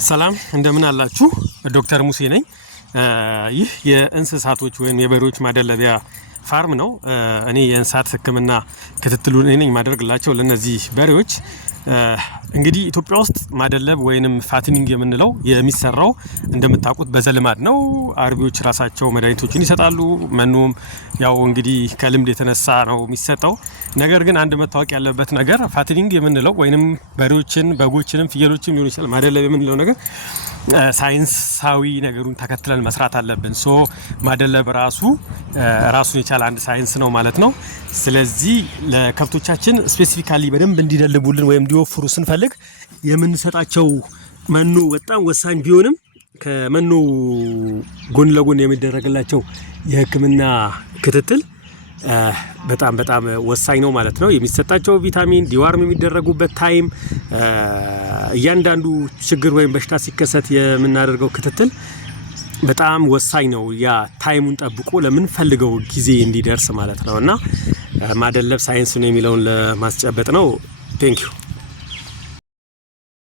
ሰላም እንደምን አላችሁ? ዶክተር ሙሴ ነኝ። ይህ የእንስሳቶች ወይም የበሬዎች ማደለቢያ ፋርም ነው። እኔ የእንስሳት ሕክምና ክትትሉን ነኝ ማድረግላቸው ለነዚህ በሬዎች። እንግዲህ ኢትዮጵያ ውስጥ ማደለብ ወይንም ፋትኒንግ የምንለው የሚሰራው እንደምታውቁት በዘልማድ ነው። አርቢዎች ራሳቸው መድኃኒቶችን ይሰጣሉ። መኖም ያው እንግዲህ ከልምድ የተነሳ ነው የሚሰጠው። ነገር ግን አንድ መታወቅ ያለበት ነገር ፋትኒንግ የምንለው ወይንም በሬዎችን፣ በጎችንም፣ ፍየሎችም ሊሆን ይችላል ማደለብ የምንለው ነገር ሳይንሳዊ ነገሩን ተከትለን መስራት አለብን። ሶ ማደለብ ራሱን የቻለ አንድ ሳይንስ ነው ማለት ነው። ስለዚህ ለከብቶቻችን ስፔሲፊካሊ በደንብ እንዲደልቡልን ወይም እንዲወፍሩ ስንፈልግ የምንሰጣቸው መኖ በጣም ወሳኝ ቢሆንም ከመኖ ጎን ለጎን የሚደረግላቸው የሕክምና ክትትል በጣም ወሳኝ ነው ማለት ነው። የሚሰጣቸው ቪታሚን ዲዋርም የሚደረጉበት ታይም፣ እያንዳንዱ ችግር ወይም በሽታ ሲከሰት የምናደርገው ክትትል በጣም ወሳኝ ነው። ያ ታይሙን ጠብቆ ለምንፈልገው ጊዜ እንዲደርስ ማለት ነው እና ማደለብ ሳይንስ ነው የሚለውን ለማስጨበጥ ነው። ቴንክ ዩ